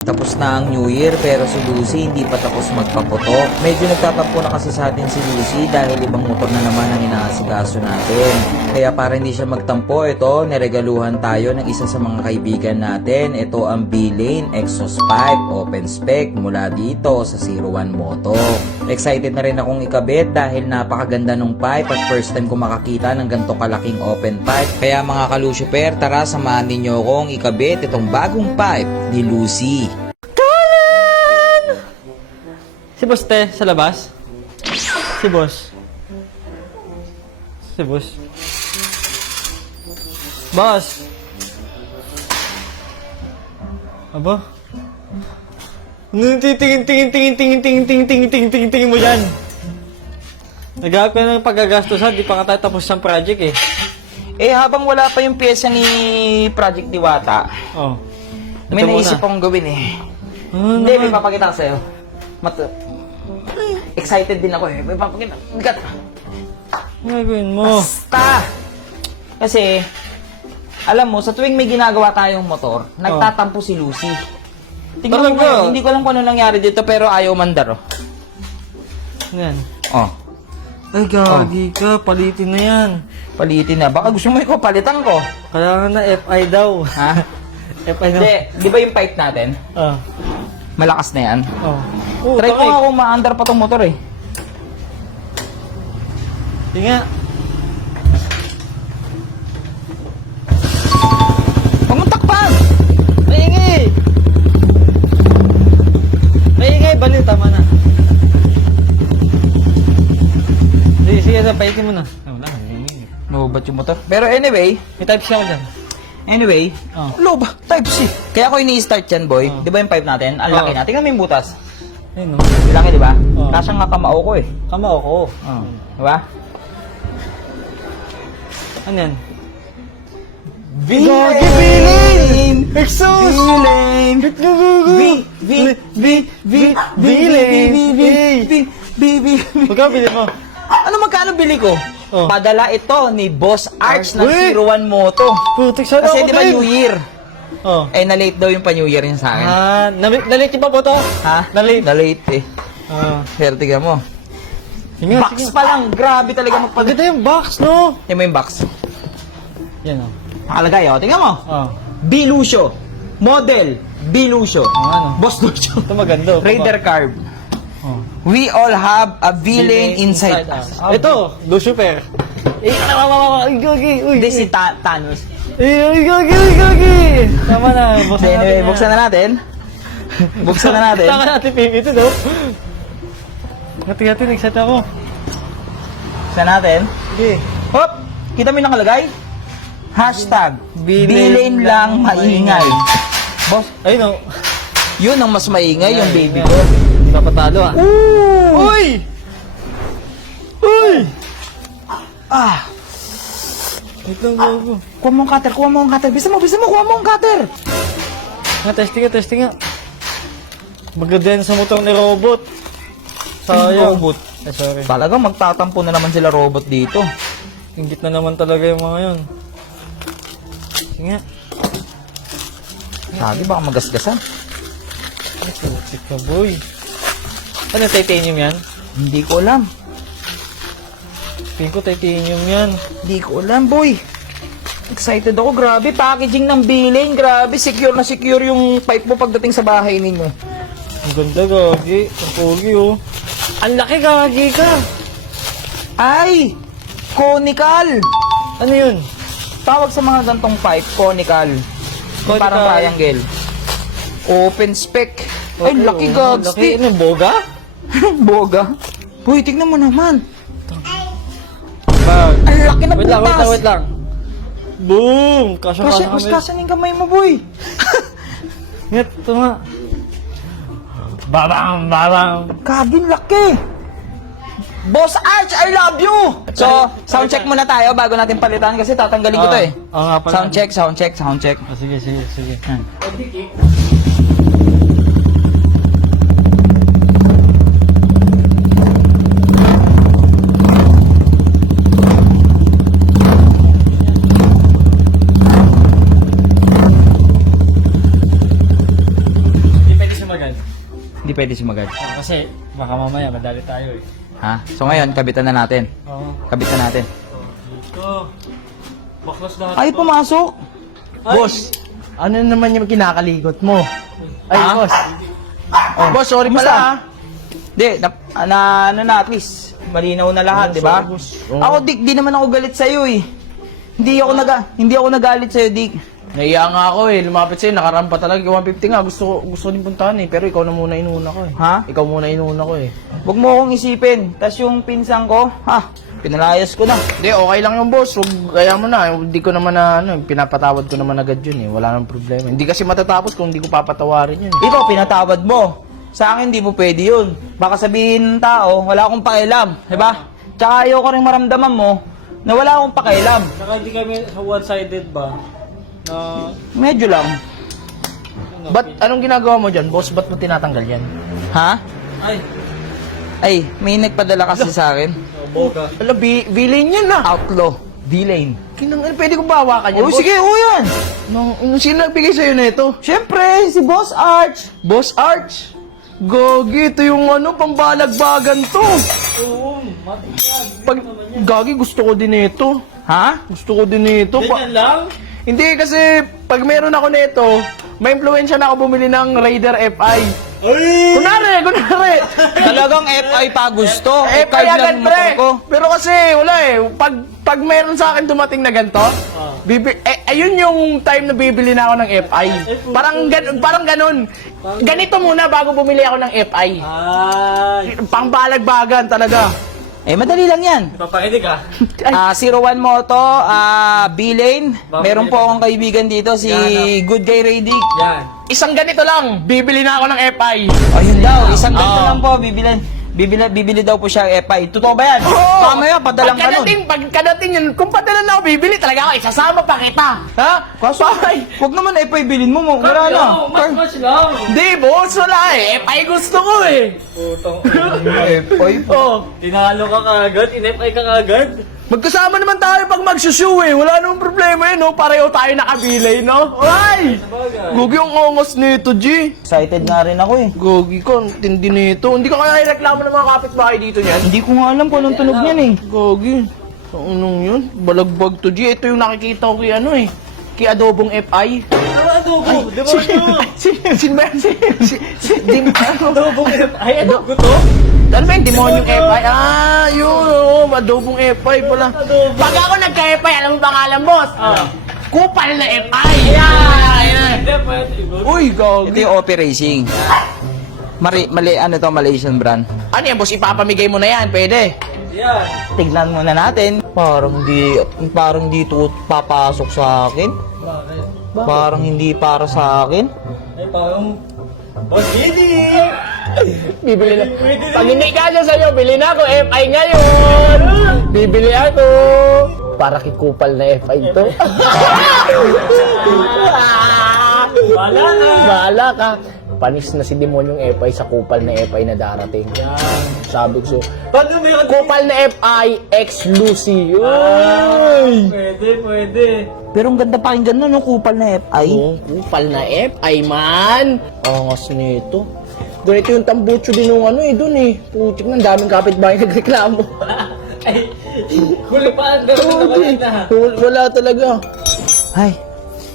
Tapos na ang New Year pero si Lucy hindi pa tapos magpaputok. Medyo nagtatampo na kasi sa atin si Lucy dahil ibang motor na naman ang inaasikaso natin. Kaya para hindi siya magtampo, ito, niregaluhan tayo ng isa sa mga kaibigan natin. Ito ang B-Lane Exhaust Pipe Open Spec mula dito sa 01 Moto. Excited na rin akong ikabit dahil napakaganda ng pipe at first time ko makakita ng ganito kalaking open pipe. Kaya mga ka-Lucifer, tara samahan ninyo akong ikabit itong bagong pipe ni Lucy. Si Boss te, sa labas? Si Boss. Si Boss. Boss! Aba? Ano tingin mo yan? Naghahanap ka ng paggagastusan, di pa nga tayo tapos ng project eh. Eh habang wala pa yung pyesa ni Project Diwata, Oh. may Ito naisip muna. akong gawin eh. Ano Hindi, may naman? papakita ko sa'yo. Excited din ako eh. May papakita. Bigat. Ano gagawin mo? Basta! Kasi, alam mo, sa tuwing may ginagawa tayong motor, nagtatampo si Lucy. Tingnan mo Talaga? ngayon, hindi ko alam kung ano nangyari dito, pero ayaw mandar, oh. Yan. Oh, Ay, gagi ka. Palitin na yan. palitin na. Baka gusto mo ikaw, palitan ko. Kaya nga na FI daw. Ha? FI na. Hindi, di ba yung pipe natin? Ah. Malakas na yan. Oh. Oh, Try ko nga kung ma-under pa tong motor eh. Sige nga. Huwag mong takpan! Maingay! Maingay, baliw, tama na. Sige, paitin mo na. Wala, maingay. Mabubat yung motor. Pero anyway, May type siya ko dyan. Oh. Low ba? Type C. Kaya ako ini-start yan, boy. Oh. Di ba yung pipe natin? Ang laki na. Tingnan mo yung butas. Ayun, no? Laki, di ba? Oh. Kasyang nga kamao ko eh. Kamao ko. Oh. Di ba? Ano yan? Gagi, Bilin! Exhaust! Bilin! Bilin! Magkano bilhin mo? Ano magkano bili ko? Oh. Padala ito ni Boss Arch ng Uy! 01 Moto. Putik sana Kasi ako di ba din. New Year? Oh. Eh, na-late daw yung pa-New Year yun sa akin. Nalit yung pa po to? Ha? Na-late. Na-late eh. Ah. Pero tignan mo. Sige nga, Box sige. pa lang. Grabe talaga magpadala. Maganda yung box, no? Tingnan mo yung box. Yan, oh. Nakalagay, oh. Tingnan mo. Oh. B. Lucio. Model. B. Lucio. Ano? Boss Lucio. Ito maganda. Raider carb. Oh. We all have a villain inside us. Ito, Lucifer. Gagi. Uy. Hindi si Thanos. Gagi. Tama na. Buksan natin Anyway, yan. buksan na natin. Buksan na natin. Tama natin, Pim. Ito, no? Ngati-ngati, excited ako. Buksan natin. Sige. Hop! Kita mo yung nakalagay? Hashtag, Bilin bilin lang lang maingay. Boss, Ayun, no? yun ang mas maingay, yung baby ko. Hindi ka patalo, ah. Uy! Uy! Ah! Wait lang, gago. Kuha mo ang cutter, kuha mo ang cutter. Bisa mo, kuha mo ang cutter. Testing nga. Maganda yan sa motor ni Robot. Sayang. Robot? Eh, sorry. Talagang magtatampo na naman sila robot dito. Ingit na naman talaga yung mga yun. Sige nga. Sabi, baka magasgasan. Ay, putik ka, boy. Ano, titanium yan? Hindi ko alam. Tingin ko titanium yan. Hindi ko alam, boy. Excited ako. Grabe, packaging ng billing. Grabe, secure na secure yung pipe mo pagdating sa bahay ninyo. Ang ganda, gagi. Ang pogi, oh. Ang laki, gagi ka. Ay! Conical! Ano yun? Tawag sa mga gantong pipe, conical. Yung parang Conical. triangle. Open spec. Ay, Okay, laki oh. gags. Laki, ano, boga? Boga. Uy, tignan mo naman. Bag. Ang laki na butas. Wait lang. Boom! Kasya Kasi, kami. mas kasan yung kamay mo, boy. Ngat, ito nga. Babang! Kagin laki. Boss Arch, I love you! So, sound check muna tayo bago natin palitan kasi tatanggalin ko to eh. Oo nga pala. Sound check. Ah, sige. Hmm. Hindi pwede sumagad. Kasi baka mamaya madali tayo eh. Ha? So ngayon, kabitan na natin. Oo. Kabitan natin. Dito. Baklas lahat. Ay, pumasok! Ay. Boss, ano naman yung kinakalikot mo? Ay, Ah? boss. Oh, Boss, sorry kumusta? pala, ha? Di, ano na, at least, malinaw na lahat, di ba? sorry, boss. Oo. Ako, Dick, di naman ako galit sa'yo eh. Hindi ako nagalit sa'yo, Dick. Naiya nga ako eh, lumapit sa'yo, nakarampa talaga. 150 nga, gusto ko din puntahan eh. Pero ikaw na muna inuna ko eh. Ha? Ikaw muna inuna ko eh. Huwag mo akong isipin. Tas yung pinsan ko, pinalayas ko na. Hindi, okay lang yung boss. Huwag, kaya mo na. Hindi ko naman na, pinapatawad ko naman agad yun eh. Wala nang problema. Hindi kasi matatapos kung hindi ko papatawarin yun eh. Ikaw, pinatawad mo. Sa akin, di mo pwede yun. Baka sabihin ng tao, wala akong pakialam. Di ba? Tsaka ayaw ko rin maramdaman mo na wala akong pakialam. Saka hindi kami sa one-sided ba? Na... Medyo lang. Ba't, anong ginagawa mo dyan, boss? Ba't mo tinatanggal yan? Ha? Ay! Ay, may nagpadala kasi sa akin. Boga. Ala, villain yan na. Outlaw. D-Lane. Pwede ko ba hawakan yan, Oh, boss? sige, yan. Sino nagbigay sa'yo na ito? Siyempre, si Boss Arch. Boss Arch. Gogi, ito yung pambalagbagan to. Oo, matik yan. Pag, Gagi, gusto ko din ito. Ha? Gusto ko din ito. Ganyan lang? Hindi, kasi pag meron ako nito, may impluensya na ako bumili ng Raider FI. Ay! Kunwari! Talagang FI pa gusto. FI Card lang agad, yung motor pre! ko. Pero kasi, wala eh. Pag meron sa akin dumating na ganito, ayun yung time na bibili na ako ng FI. Parang ganun. Ganito muna bago bumili ako ng FI. Ay! Pangbalagbagan talaga. Eh, madali lang yan. Papakinig ah. 01 Moto, B-Lane. Bakit? Meron po akong kaibigan dito, si Yan, Good Guy Radic. Yan. Isang ganito lang, bibili na ako ng FI. Ayun daw, isang ganito Oo. lang po, bibili daw po siya ng FI. Totoo ba yan? Mamaya, padalang ka nun. Pagkadating yun, kung padalan na ako bibili, talaga ako, isasama pa kita. Ha? Kaso, Bakay? huwag naman FI bilhin mo, wala na. Mas lang. Hindi, boss, wala eh. FI gusto ko eh. Putong. FI po. Oh, Tinalo ka kagad, in-FI ka kagad. magkasama naman tayo pag magsushow eh. Wala namang problema eh, no? Pareho tayo nakabilay, no? Ay! Sabagay. Gogi, ang ongos nito, G. Excited nga rin ako eh. Gogi ko, ang tindi nito. Hindi ko kaya ireklamo ng mga kapitbahay dito niyan. Hindi ko nga alam kung anong tunog niyan eh. Gogi. Anong yun? Balagbag to, G. Ito yung nakikita ko kay ano eh. Kay Adobong FI. Ano adobo? Di ba ano? Sino ba yan? Adobong FI? Adobo to? Ano ba yung demonyong FI? Ah, yun. Oo, Adobong FI pala. Adobo. Pag ako nagka-FI, alam mo ba nga alam, boss? Ah. Kupal na FI. Yan. Hindi, pwede. Uy, Ito gogi. yung OP Racing. Ano to, Malaysian brand. Ano yan, boss? Ipapamigay mo na yan. Pwede. Yan. Tignan muna natin. Parang di to papasok sa akin. Bakit? Parang hindi para sa akin. Ay, parang... Boss Billy! Bibili na. Pag hindi kaya sa'yo, bili na ako FI ngayon. Bibili ako. Para kikupal na FI to. Wala na! Bahala ka. Panis na si Demonyong FI sa kupal na FI na darating. Sabi ko sa'yo, Paano meron? kupal na FI ex Lucy. Uy! Pwede. Pero ang ganda pakinggan nun, no, kupal na FI. Oh, kupal na FI man. Angas nito. Ganito yung tambucho din nung ano eh, dun eh. Putik na, ang daming kapitbahay nagreklamo. Ay, kulo pa ang gawin na. Wala talaga. Ay,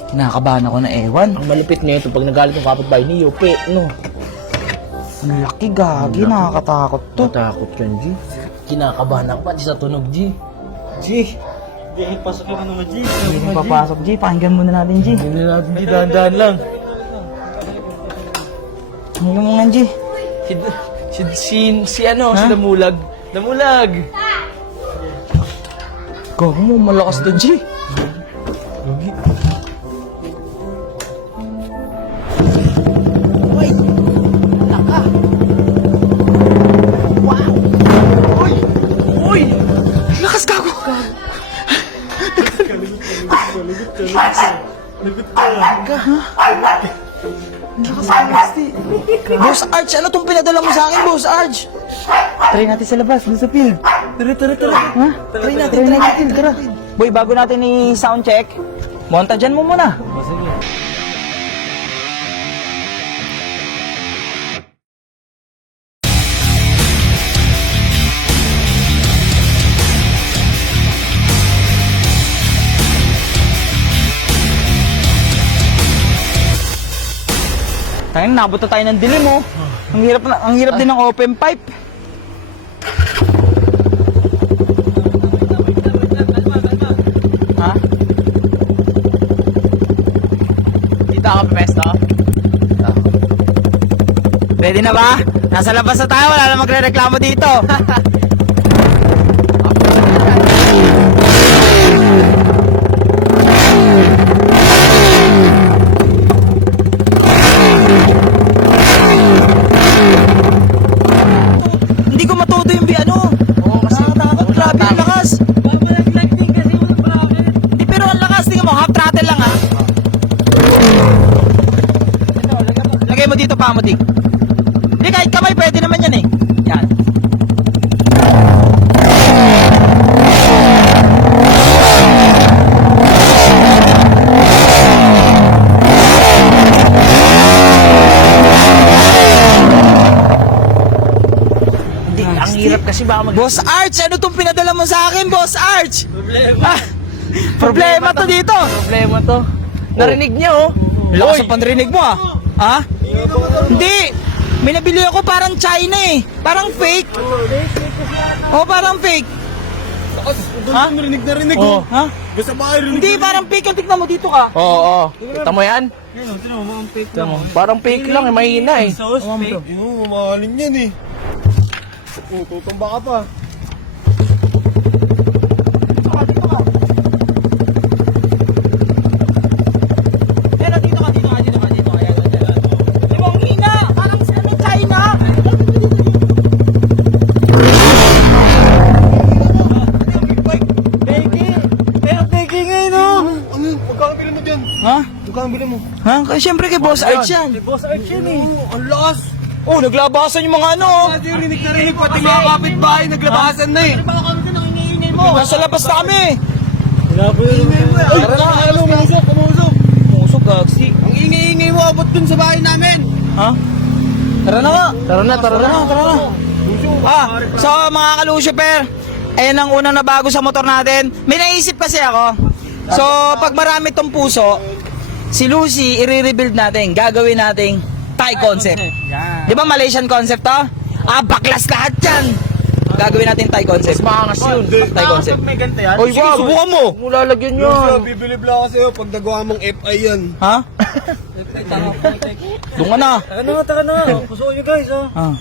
kinakabahan ako na ewan. Ang malupit nito pag nagalit yung kapitbahay ni Yope, no? Ang laki, gagi, nakakatakot to. Takot yan, G. Kinakabahan ako pati sa tunog, G. G! Hindi, pasok ka naman, G. Hindi rin papasok, G. Pakinggan muna natin, G. Hindi natin, G. Dahan-dahan lang. Pakinggan mo nga, G. Si ano, si Damulag. Damulag! Gago mo, malakas to, G. Uy! Laka! Wow! Uy! Uy! Lakas gago! Boss Arch, ano tong pinadala mo sa akin, Boss Arch? Try natin sa labas, doon sa field. Tara. Ha? Try natin, tara. Boy, bago natin i-sound check, monta dyan mo muna. Sige. Ayun, nabot na tayo ng dilim, oh. Ang hirap din ng open pipe. Ha? Kita ka, Pesto? Ready na ba? Nasa labas na tayo, wala na magre-reklamo dito. Hindi ko matuto yung ano. Oo, kasi... Nakakatakot, grabe ang lakas. Hindi, pero ang lakas, tingnan mo, half throttle lang ha. Lagay mo dito pa, Mutik. Hindi, kahit kamay, pwede naman yan eh. Yan. Hindi, ang hirap kasi baka mag... Boss Arch, ano tong pinadala mo sa akin, Boss Arch? Problema to dito. Problema to. Narinig niya, oh. Lakas ang panrinig mo ah. Ha? Hindi. May nabili ako parang China eh. Parang fake. Oh, parang fake. Ha? Narinig Oh. Ha? Basta ba kayo Hindi, parang fake. Ang tignan mo dito ka. Oo, oo. Kita mo yan? Tinan mo, ang fake Kita mo. Parang fake lang, eh. Mahina, eh. Sauce, fake. Yun, mamahalin yan eh. Tutumba ka pa. Pero dito ka. Ayan. Di ba, ang hina? Parang sa ano, China. Pero fake nga yun oh. Magkano bili mo dyan? Ha? Magkano bili mo? Ha? Kasi syempre kay Boss Arch yan. Boss Arch yan eh. Ang lakas. Oh, naglabasan yung mga ano. oh. Pati yung rinig, pati mga kapitbahay, naglabasan na eh. Nasa labas na kami. Tara na, ano, umusok. Musok, gagsi. Ang ingay-ingay mo, abot dun sa bahay namin. Ha? Tara na nga. Tara na. So mga ka-Lucifer, ayan ang unang nabago sa motor natin. May naisip kasi ako. So pag marami tong puso, si Lucy i-rebuild natin. Gagawin nating Thai concept. Di ba Malaysian concept to? Baklas lahat yan. Gagawin natin Thai concept. Maangas yun. Thai concept. May ganito yan. Oy, wow, subukan mo. Mula lagyan yun. Bibilib lang ako sa'yo pag nagawa mong FI yan. Ha? Doon ka na. Tara na, puso nyo guys oh. Ah.